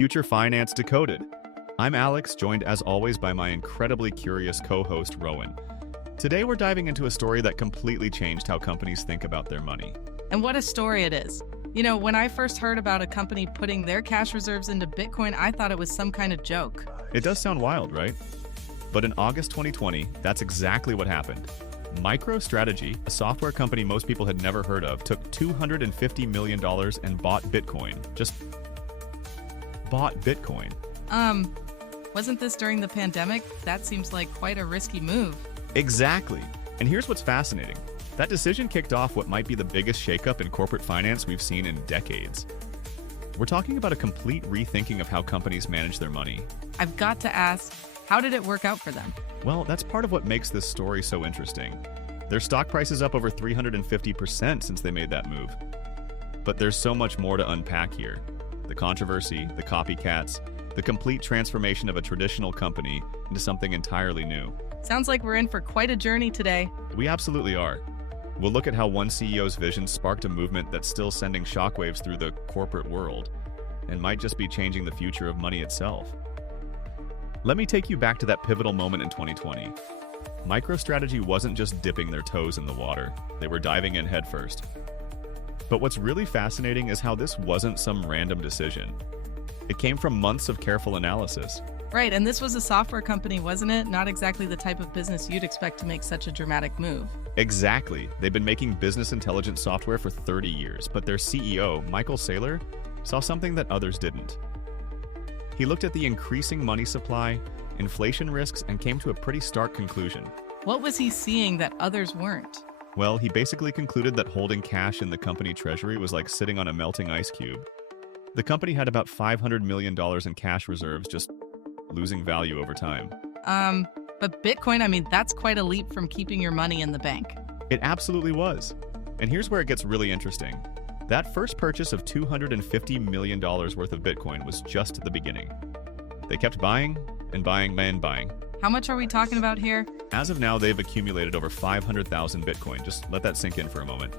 Future Finance Decoded. I'm Alex, joined as always by my incredibly curious co-host, Rowan. Today we're diving into a story that completely changed how companies think about their money. And what a story it is. You know, when I first heard about a company putting their cash reserves into Bitcoin, I thought it was some kind of joke. It does sound wild, right? But in August 2020, that's exactly what happened. MicroStrategy, a software company most people had never heard of, took $250 million and bought Bitcoin. Just bought Bitcoin. Wasn't this during the pandemic? That seems like quite a risky move. Exactly. And here's what's fascinating. That decision kicked off what might be the biggest shakeup in corporate finance we've seen in decades. We're talking about a complete rethinking of how companies manage their money. I've got to ask, how did it work out for them? Well, that's part of what makes this story so interesting. Their stock price is up over 350% since they made that move. But there's so much more to unpack here. The controversy, the copycats, the complete transformation of a traditional company into something entirely new. Sounds like we're in for quite a journey today. We absolutely are. We'll look at how one CEO's vision sparked a movement that's still sending shockwaves through the corporate world and might just be changing the future of money itself. Let me take you back to that pivotal moment in 2020. MicroStrategy wasn't just dipping their toes in the water, they were diving in headfirst. But what's really fascinating is how this wasn't some random decision. It came from months of careful analysis. Right, and this was a software company, wasn't it? Not exactly the type of business you'd expect to make such a dramatic move. Exactly. They've been making business intelligence software for 30 years, but their CEO, Michael Saylor, saw something that others didn't. He looked at the increasing money supply, inflation risks, and came to a pretty stark conclusion. What was he seeing that others weren't? Well, he basically concluded that holding cash in the company treasury was like sitting on a melting ice cube. The company had about $500 million in cash reserves, just losing value over time. But Bitcoin, I mean, that's quite a leap from keeping your money in the bank. It absolutely was. And here's where it gets really interesting. That first purchase of $250 million worth of Bitcoin was just the beginning. They kept buying and buying and buying. How much are we talking about here? As of now, they've accumulated over 500,000 Bitcoin. Just let that sink in for a moment.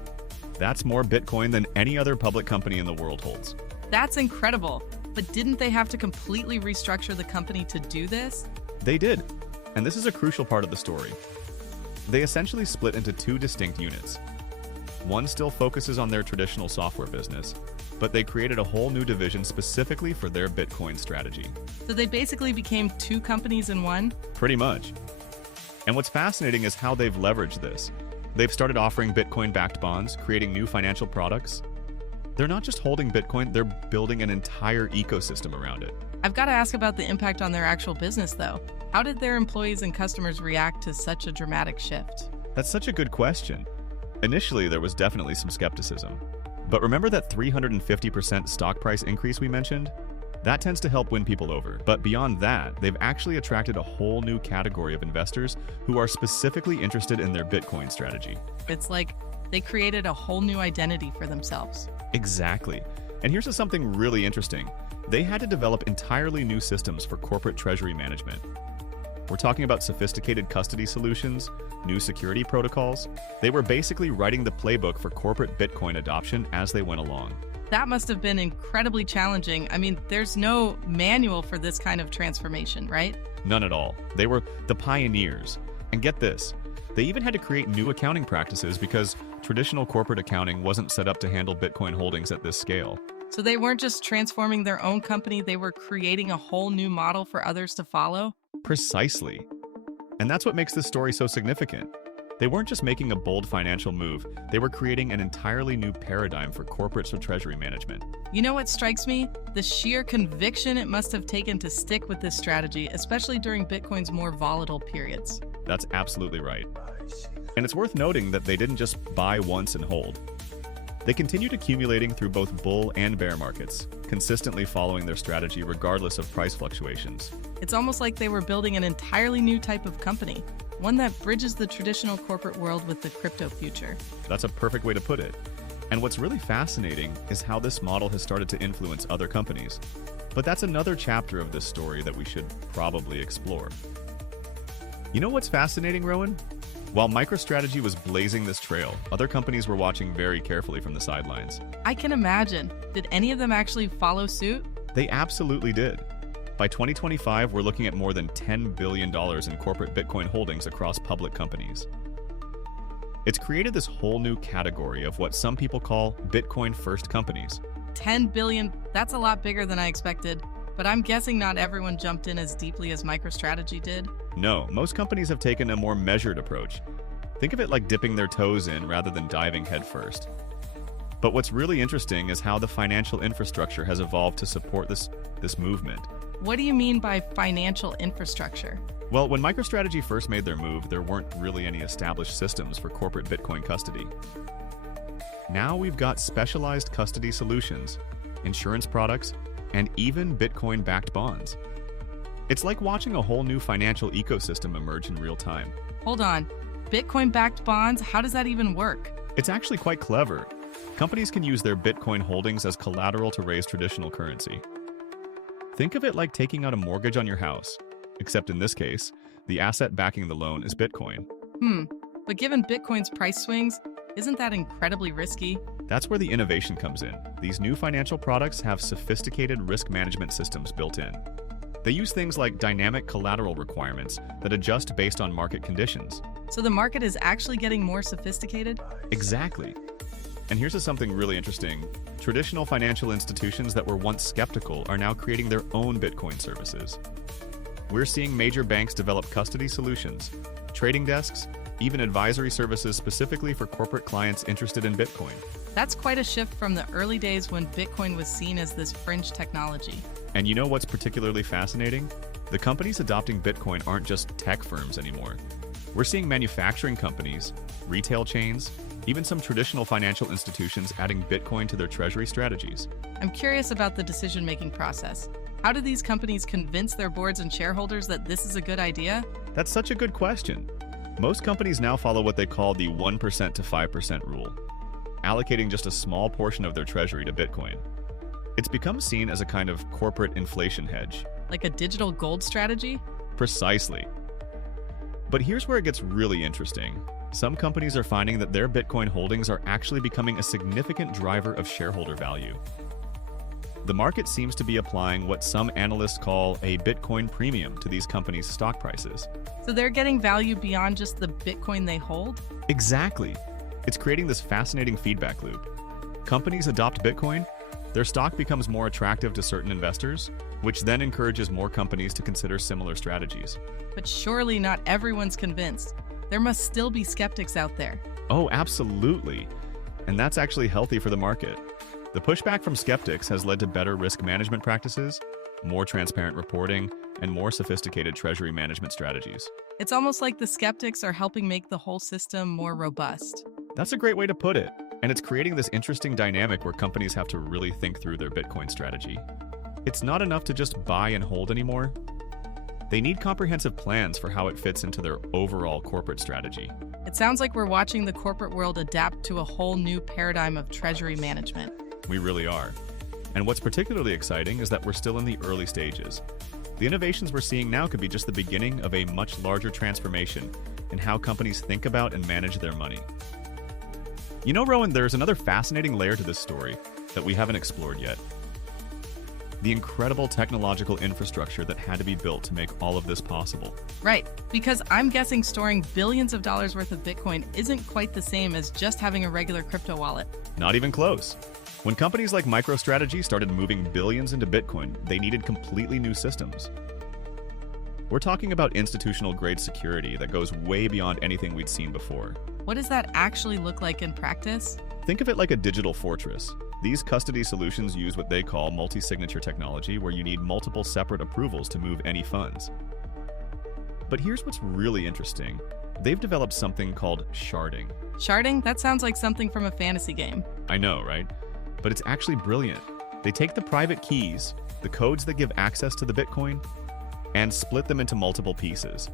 That's more Bitcoin than any other public company in the world holds. That's incredible. But didn't they have to completely restructure the company to do this? They did. And this is a crucial part of the story. They essentially split into two distinct units. One still focuses on their traditional software business, but they created a whole new division specifically for their Bitcoin strategy. So they basically became two companies in one? Pretty much. And what's fascinating is how they've leveraged this. They've started offering Bitcoin-backed bonds, creating new financial products. They're not just holding Bitcoin, they're building an entire ecosystem around it. I've got to ask about the impact on their actual business, though. How did their employees and customers react to such a dramatic shift? That's such a good question. Initially, there was definitely some skepticism. But remember that 350% stock price increase we mentioned? That tends to help win people over. But beyond that, they've actually attracted a whole new category of investors who are specifically interested in their Bitcoin strategy. It's like they created a whole new identity for themselves. Exactly. And here's something really interesting. They had to develop entirely new systems for corporate treasury management. We're talking about sophisticated custody solutions, new security protocols. They were basically writing the playbook for corporate Bitcoin adoption as they went along. That must have been incredibly challenging. I mean, there's no manual for this kind of transformation, right? None at all. They were the pioneers. And get this, they even had to create new accounting practices because traditional corporate accounting wasn't set up to handle Bitcoin holdings at this scale. So they weren't just transforming their own company, they were creating a whole new model for others to follow? Precisely. And that's what makes this story so significant. They weren't just making a bold financial move, they were creating an entirely new paradigm for corporate treasury management. You know what strikes me? The sheer conviction it must have taken to stick with this strategy, especially during Bitcoin's more volatile periods. That's absolutely right. And it's worth noting that they didn't just buy once and hold. They continued accumulating through both bull and bear markets, consistently following their strategy regardless of price fluctuations. It's almost like they were building an entirely new type of company, one that bridges the traditional corporate world with the crypto future. That's a perfect way to put it. And what's really fascinating is how this model has started to influence other companies. But that's another chapter of this story that we should probably explore. You know what's fascinating, Rowan? While MicroStrategy was blazing this trail, other companies were watching very carefully from the sidelines. I can imagine. Did any of them actually follow suit? They absolutely did. By 2025, we're looking at more than $10 billion in corporate Bitcoin holdings across public companies. It's created this whole new category of what some people call Bitcoin-first companies. 10 billion, that's a lot bigger than I expected. But I'm guessing not everyone jumped in as deeply as MicroStrategy did. No, most companies have taken a more measured approach. Think of it like dipping their toes in rather than diving headfirst. But what's really interesting is how the financial infrastructure has evolved to support this movement. What do you mean by financial infrastructure? Well, when MicroStrategy first made their move, there weren't really any established systems for corporate Bitcoin custody. Now we've got specialized custody solutions, insurance products, and even Bitcoin-backed bonds. It's like watching a whole new financial ecosystem emerge in real time. Hold on. Bitcoin-backed bonds? How does that even work? It's actually quite clever. Companies can use their Bitcoin holdings as collateral to raise traditional currency. Think of it like taking out a mortgage on your house, except in this case, the asset backing the loan is Bitcoin. But given Bitcoin's price swings, isn't that incredibly risky? That's where the innovation comes in. These new financial products have sophisticated risk management systems built in. They use things like dynamic collateral requirements that adjust based on market conditions. So the market is actually getting more sophisticated? Exactly. And here's something really interesting. Traditional financial institutions that were once skeptical are now creating their own Bitcoin services. We're seeing major banks develop custody solutions, trading desks, even advisory services specifically for corporate clients interested in Bitcoin. That's quite a shift from the early days when Bitcoin was seen as this fringe technology. And you know what's particularly fascinating? The companies adopting Bitcoin aren't just tech firms anymore. We're seeing manufacturing companies, retail chains, even some traditional financial institutions adding Bitcoin to their treasury strategies. I'm curious about the decision-making process. How do these companies convince their boards and shareholders that this is a good idea? That's such a good question. Most companies now follow what they call the 1% to 5% rule, allocating just a small portion of their treasury to Bitcoin. It's become seen as a kind of corporate inflation hedge. Like a digital gold strategy? Precisely. But here's where it gets really interesting. Some companies are finding that their Bitcoin holdings are actually becoming a significant driver of shareholder value. The market seems to be applying what some analysts call a Bitcoin premium to these companies' stock prices. So they're getting value beyond just the Bitcoin they hold? Exactly. It's creating this fascinating feedback loop. Companies adopt Bitcoin, their stock becomes more attractive to certain investors, which then encourages more companies to consider similar strategies. But surely not everyone's convinced. There must still be skeptics out there. Oh, absolutely. And that's actually healthy for the market. The pushback from skeptics has led to better risk management practices, more transparent reporting, and more sophisticated treasury management strategies. It's almost like the skeptics are helping make the whole system more robust. That's a great way to put it. And it's creating this interesting dynamic where companies have to really think through their Bitcoin strategy. It's not enough to just buy and hold anymore. They need comprehensive plans for how it fits into their overall corporate strategy. It sounds like we're watching the corporate world adapt to a whole new paradigm of treasury management. We really are. And what's particularly exciting is that we're still in the early stages. The innovations we're seeing now could be just the beginning of a much larger transformation in how companies think about and manage their money. You know, Rowan, there's another fascinating layer to this story that we haven't explored yet. The incredible technological infrastructure that had to be built to make all of this possible. Right, because I'm guessing storing billions of dollars worth of Bitcoin isn't quite the same as just having a regular crypto wallet. Not even close. When companies like MicroStrategy started moving billions into Bitcoin, they needed completely new systems. We're talking about institutional-grade security that goes way beyond anything we'd seen before. What does that actually look like in practice? Think of it like a digital fortress. These custody solutions use what they call multi-signature technology, where you need multiple separate approvals to move any funds. But here's what's really interesting. They've developed something called sharding. Sharding? That sounds like something from a fantasy game. I know, right? But it's actually brilliant. They take the private keys, the codes that give access to the Bitcoin, and split them into multiple pieces.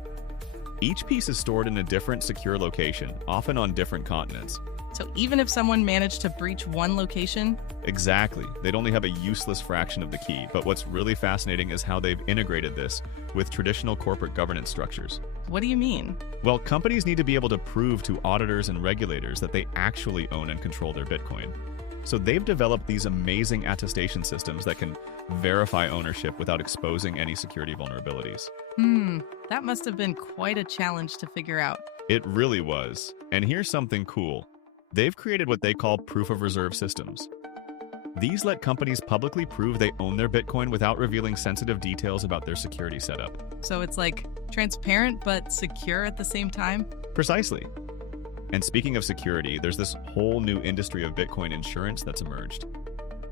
Each piece is stored in a different secure location, often on different continents. So even if someone managed to breach one location? Exactly. They'd only have a useless fraction of the key. But what's really fascinating is how they've integrated this with traditional corporate governance structures. What do you mean? Well, companies need to be able to prove to auditors and regulators that they actually own and control their Bitcoin. So they've developed these amazing attestation systems that can verify ownership without exposing any security vulnerabilities. That must have been quite a challenge to figure out. It really was. And here's something cool. They've created what they call proof of reserve systems. These let companies publicly prove they own their Bitcoin without revealing sensitive details about their security setup. So it's like transparent but secure at the same time? Precisely. And speaking of security, there's this whole new industry of Bitcoin insurance that's emerged.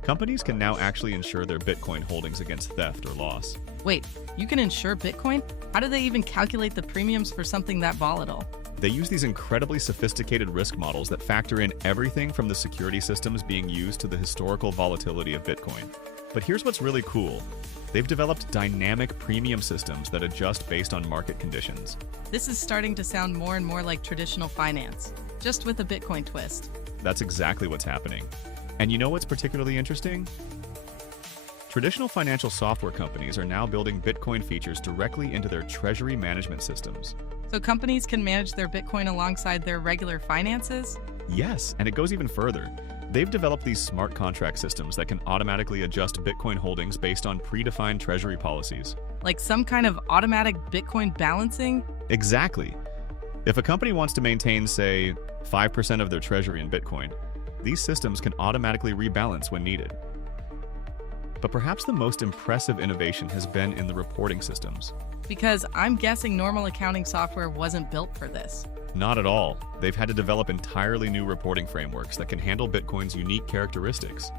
Companies can now actually insure their Bitcoin holdings against theft or loss. Wait, you can insure Bitcoin? How do they even calculate the premiums for something that volatile? They use these incredibly sophisticated risk models that factor in everything from the security systems being used to the historical volatility of Bitcoin. But here's what's really cool. They've developed dynamic premium systems that adjust based on market conditions. This is starting to sound more and more like traditional finance, just with a Bitcoin twist. That's exactly what's happening. And you know what's particularly interesting? Traditional financial software companies are now building Bitcoin features directly into their treasury management systems. So companies can manage their Bitcoin alongside their regular finances? Yes, and it goes even further. They've developed these smart contract systems that can automatically adjust Bitcoin holdings based on predefined treasury policies. Like some kind of automatic Bitcoin balancing? Exactly. If a company wants to maintain, say, 5% of their treasury in Bitcoin, these systems can automatically rebalance when needed. But perhaps the most impressive innovation has been in the reporting systems. Because I'm guessing normal accounting software wasn't built for this. Not at all. They've had to develop entirely new reporting frameworks that can handle Bitcoin's unique characteristics.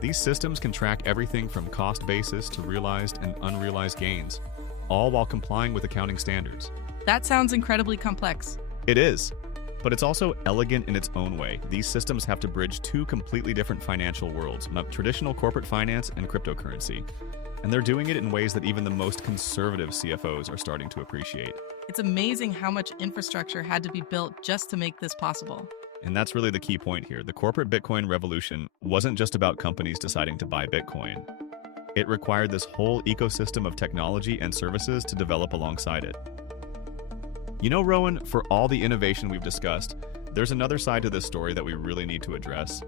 These systems can track everything from cost basis to realized and unrealized gains, all while complying with accounting standards. That sounds incredibly complex. It is, but it's also elegant in its own way. These systems have to bridge two completely different financial worlds, traditional corporate finance and cryptocurrency. And they're doing it in ways that even the most conservative CFOs are starting to appreciate. It's amazing how much infrastructure had to be built just to make this possible. And that's really the key point here. The corporate Bitcoin revolution wasn't just about companies deciding to buy Bitcoin. It required this whole ecosystem of technology and services to develop alongside it. You know, Rowan, for all the innovation we've discussed, there's another side to this story that we really need to address.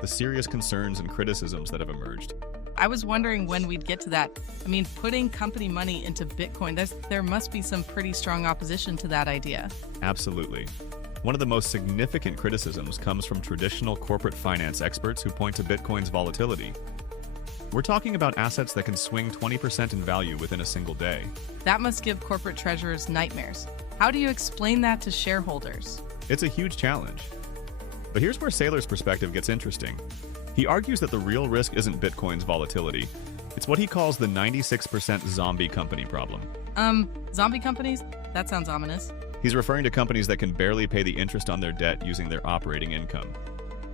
The serious concerns and criticisms that have emerged. I was wondering when we'd get to that. I mean, putting company money into Bitcoin, there must be some pretty strong opposition to that idea. Absolutely. One of the most significant criticisms comes from traditional corporate finance experts who point to Bitcoin's volatility. We're talking about assets that can swing 20% in value within a single day. That must give corporate treasurers nightmares. How do you explain that to shareholders? It's a huge challenge. But here's where Saylor's perspective gets interesting. He argues that the real risk isn't Bitcoin's volatility. It's what he calls the 96% zombie company problem. Zombie companies? That sounds ominous. He's referring to companies that can barely pay the interest on their debt using their operating income.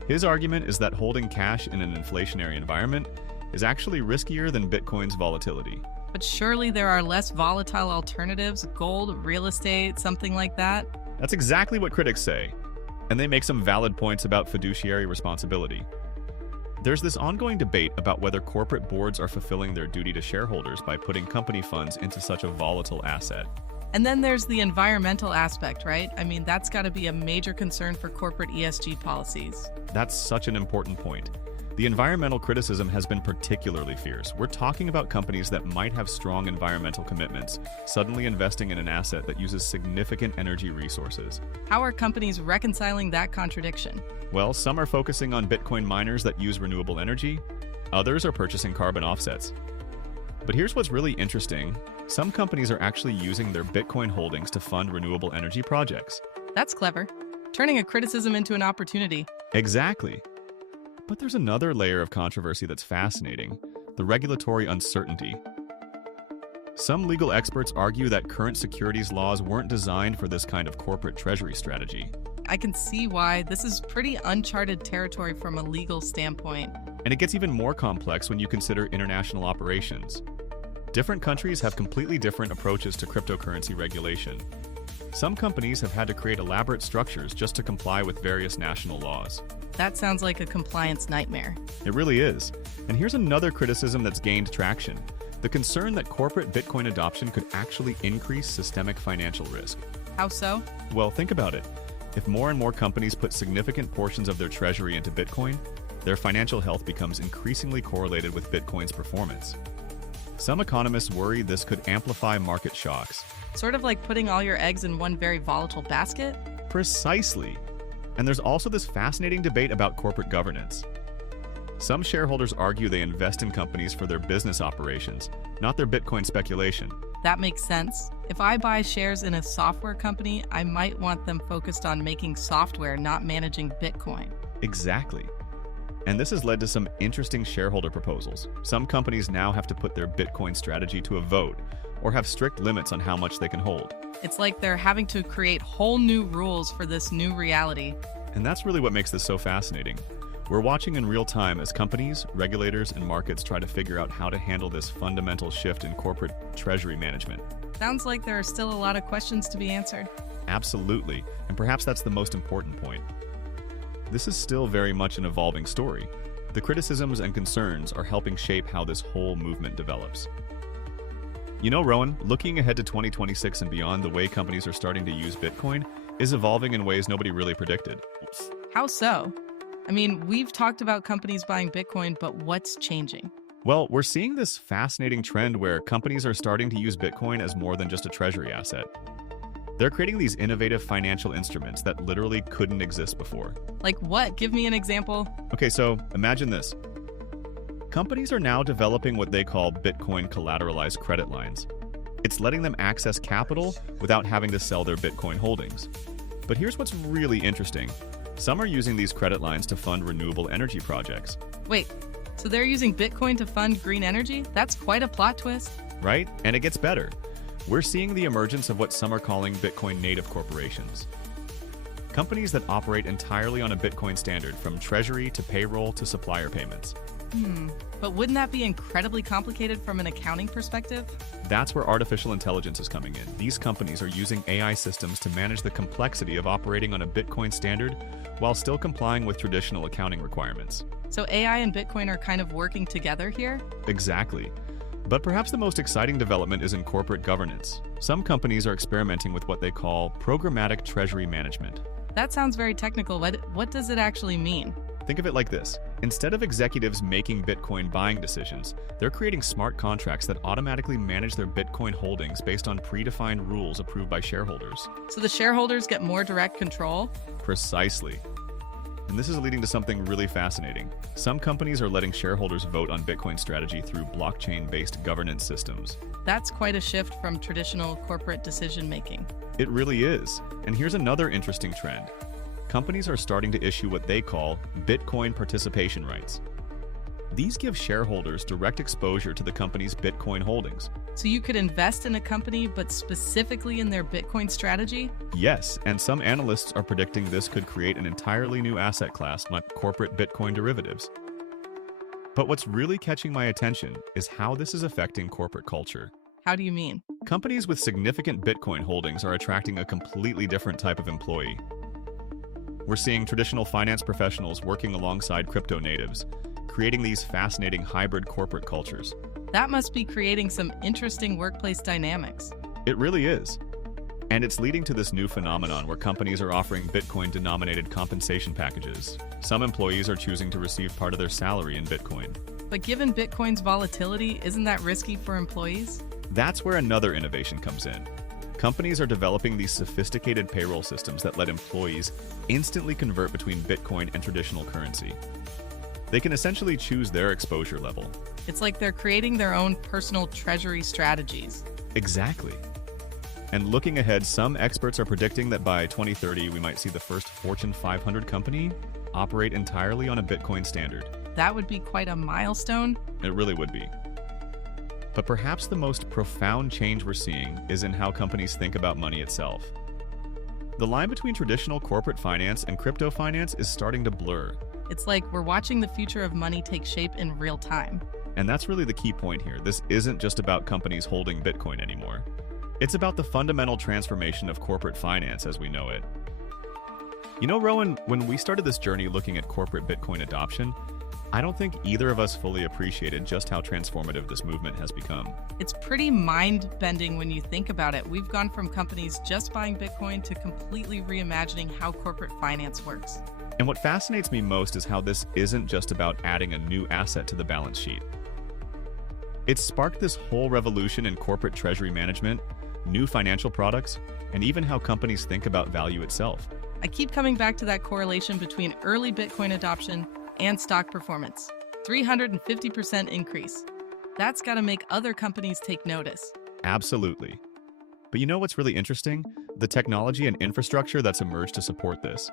His argument is that holding cash in an inflationary environment is actually riskier than Bitcoin's volatility. But surely there are less volatile alternatives, gold, real estate, something like that? That's exactly what critics say. And they make some valid points about fiduciary responsibility. There's this ongoing debate about whether corporate boards are fulfilling their duty to shareholders by putting company funds into such a volatile asset. And then there's the environmental aspect, right? I mean, that's got to be a major concern for corporate ESG policies. That's such an important point. The environmental criticism has been particularly fierce. We're talking about companies that might have strong environmental commitments, suddenly investing in an asset that uses significant energy resources. How are companies reconciling that contradiction? Well, some are focusing on Bitcoin miners that use renewable energy. Others are purchasing carbon offsets. But here's what's really interesting. Some companies are actually using their Bitcoin holdings to fund renewable energy projects. That's clever. Turning a criticism into an opportunity. Exactly. But there's another layer of controversy that's fascinating: the regulatory uncertainty. Some legal experts argue that current securities laws weren't designed for this kind of corporate treasury strategy. I can see why. This is pretty uncharted territory from a legal standpoint. And it gets even more complex when you consider international operations. Different countries have completely different approaches to cryptocurrency regulation. Some companies have had to create elaborate structures just to comply with various national laws. That sounds like a compliance nightmare. It really is. And here's another criticism that's gained traction: the concern that corporate Bitcoin adoption could actually increase systemic financial risk. How so? Well, think about it. If more and more companies put significant portions of their treasury into Bitcoin, their financial health becomes increasingly correlated with Bitcoin's performance. Some economists worry this could amplify market shocks. Sort of like putting all your eggs in one very volatile basket? Precisely. And there's also this fascinating debate about corporate governance. Some shareholders argue they invest in companies for their business operations, not their Bitcoin speculation. That makes sense. If I buy shares in a software company, I might want them focused on making software, not managing Bitcoin. Exactly. And this has led to some interesting shareholder proposals. Some companies now have to put their Bitcoin strategy to a vote or have strict limits on how much they can hold. It's like they're having to create whole new rules for this new reality. And that's really what makes this so fascinating. We're watching in real time as companies, regulators, and markets try to figure out how to handle this fundamental shift in corporate treasury management. Sounds like there are still a lot of questions to be answered. Absolutely, and perhaps that's the most important point. This is still very much an evolving story. The criticisms and concerns are helping shape how this whole movement develops. You know, Rowan, looking ahead to 2026 and beyond, the way companies are starting to use Bitcoin is evolving in ways nobody really predicted. How so? I mean, we've talked about companies buying Bitcoin, but what's changing? Well, we're seeing this fascinating trend where companies are starting to use Bitcoin as more than just a treasury asset. They're creating these innovative financial instruments that literally couldn't exist before. Like what? Give me an example. Okay, so imagine this. Companies are now developing what they call Bitcoin collateralized credit lines. It's letting them access capital without having to sell their Bitcoin holdings. But here's what's really interesting. Some are using these credit lines to fund renewable energy projects. Wait, so they're using Bitcoin to fund green energy? That's quite a plot twist. Right? And it gets better. We're seeing the emergence of what some are calling Bitcoin native corporations. Companies that operate entirely on a Bitcoin standard, from treasury to payroll to supplier payments. But wouldn't that be incredibly complicated from an accounting perspective? That's where artificial intelligence is coming in. These companies are using AI systems to manage the complexity of operating on a Bitcoin standard while still complying with traditional accounting requirements. So AI and Bitcoin are kind of working together here? Exactly. But perhaps the most exciting development is in corporate governance. Some companies are experimenting with what they call programmatic treasury management. That sounds very technical. What does it actually mean? Think of it like this. Instead of executives making Bitcoin buying decisions, they're creating smart contracts that automatically manage their Bitcoin holdings based on predefined rules approved by shareholders. So the shareholders get more direct control? Precisely. And this is leading to something really fascinating. Some companies are letting shareholders vote on Bitcoin strategy through blockchain-based governance systems. That's quite a shift from traditional corporate decision-making. It really is. And here's another interesting trend. Companies are starting to issue what they call Bitcoin participation rights. These give shareholders direct exposure to the company's Bitcoin holdings. So you could invest in a company, but specifically in their Bitcoin strategy? Yes, and some analysts are predicting this could create an entirely new asset class like corporate Bitcoin derivatives. But what's really catching my attention is how this is affecting corporate culture. How do you mean? Companies with significant Bitcoin holdings are attracting a completely different type of employee. We're seeing traditional finance professionals working alongside crypto natives, creating these fascinating hybrid corporate cultures. That must be creating some interesting workplace dynamics. It really is. And it's leading to this new phenomenon where companies are offering Bitcoin-denominated compensation packages. Some employees are choosing to receive part of their salary in Bitcoin. But given Bitcoin's volatility, isn't that risky for employees? That's where another innovation comes in. Companies are developing these sophisticated payroll systems that let employees instantly convert between Bitcoin and traditional currency. They can essentially choose their exposure level. It's like they're creating their own personal treasury strategies. Exactly. And looking ahead, some experts are predicting that by 2030, we might see the first Fortune 500 company operate entirely on a Bitcoin standard. That would be quite a milestone. It really would be. But perhaps the most profound change we're seeing is in how companies think about money itself. The line between traditional corporate finance and crypto finance is starting to blur. It's like we're watching the future of money take shape in real time. And that's really the key point here. This isn't just about companies holding Bitcoin anymore. It's about the fundamental transformation of corporate finance as we know it. You know, Rowan, when we started this journey looking at corporate Bitcoin adoption, I don't think either of us fully appreciated just how transformative this movement has become. It's pretty mind-bending when you think about it. We've gone from companies just buying Bitcoin to completely reimagining how corporate finance works. And what fascinates me most is how this isn't just about adding a new asset to the balance sheet. It's sparked this whole revolution in corporate treasury management, new financial products, and even how companies think about value itself. I keep coming back to that correlation between early Bitcoin adoption and stock performance. 350% increase. That's got to make other companies take notice. Absolutely. But you know what's really interesting? The technology and infrastructure that's emerged to support this.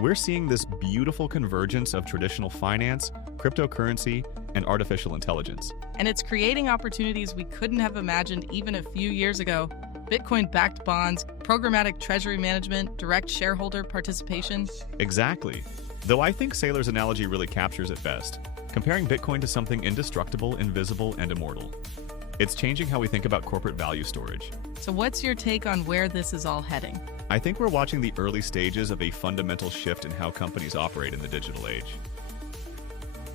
We're seeing this beautiful convergence of traditional finance, cryptocurrency, and artificial intelligence. And it's creating opportunities we couldn't have imagined even a few years ago. Bitcoin-backed bonds, programmatic treasury management, direct shareholder participation. Exactly. Though I think Saylor's analogy really captures it best, comparing Bitcoin to something indestructible, invisible, and immortal. It's changing how we think about corporate value storage. So what's your take on where this is all heading? I think we're watching the early stages of a fundamental shift in how companies operate in the digital age.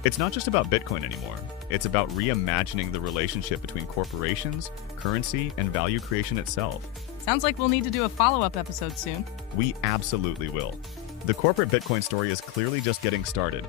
It's not just about Bitcoin anymore. It's about reimagining the relationship between corporations, currency, and value creation itself. Sounds like we'll need to do a follow-up episode soon. We absolutely will. The corporate Bitcoin story is clearly just getting started,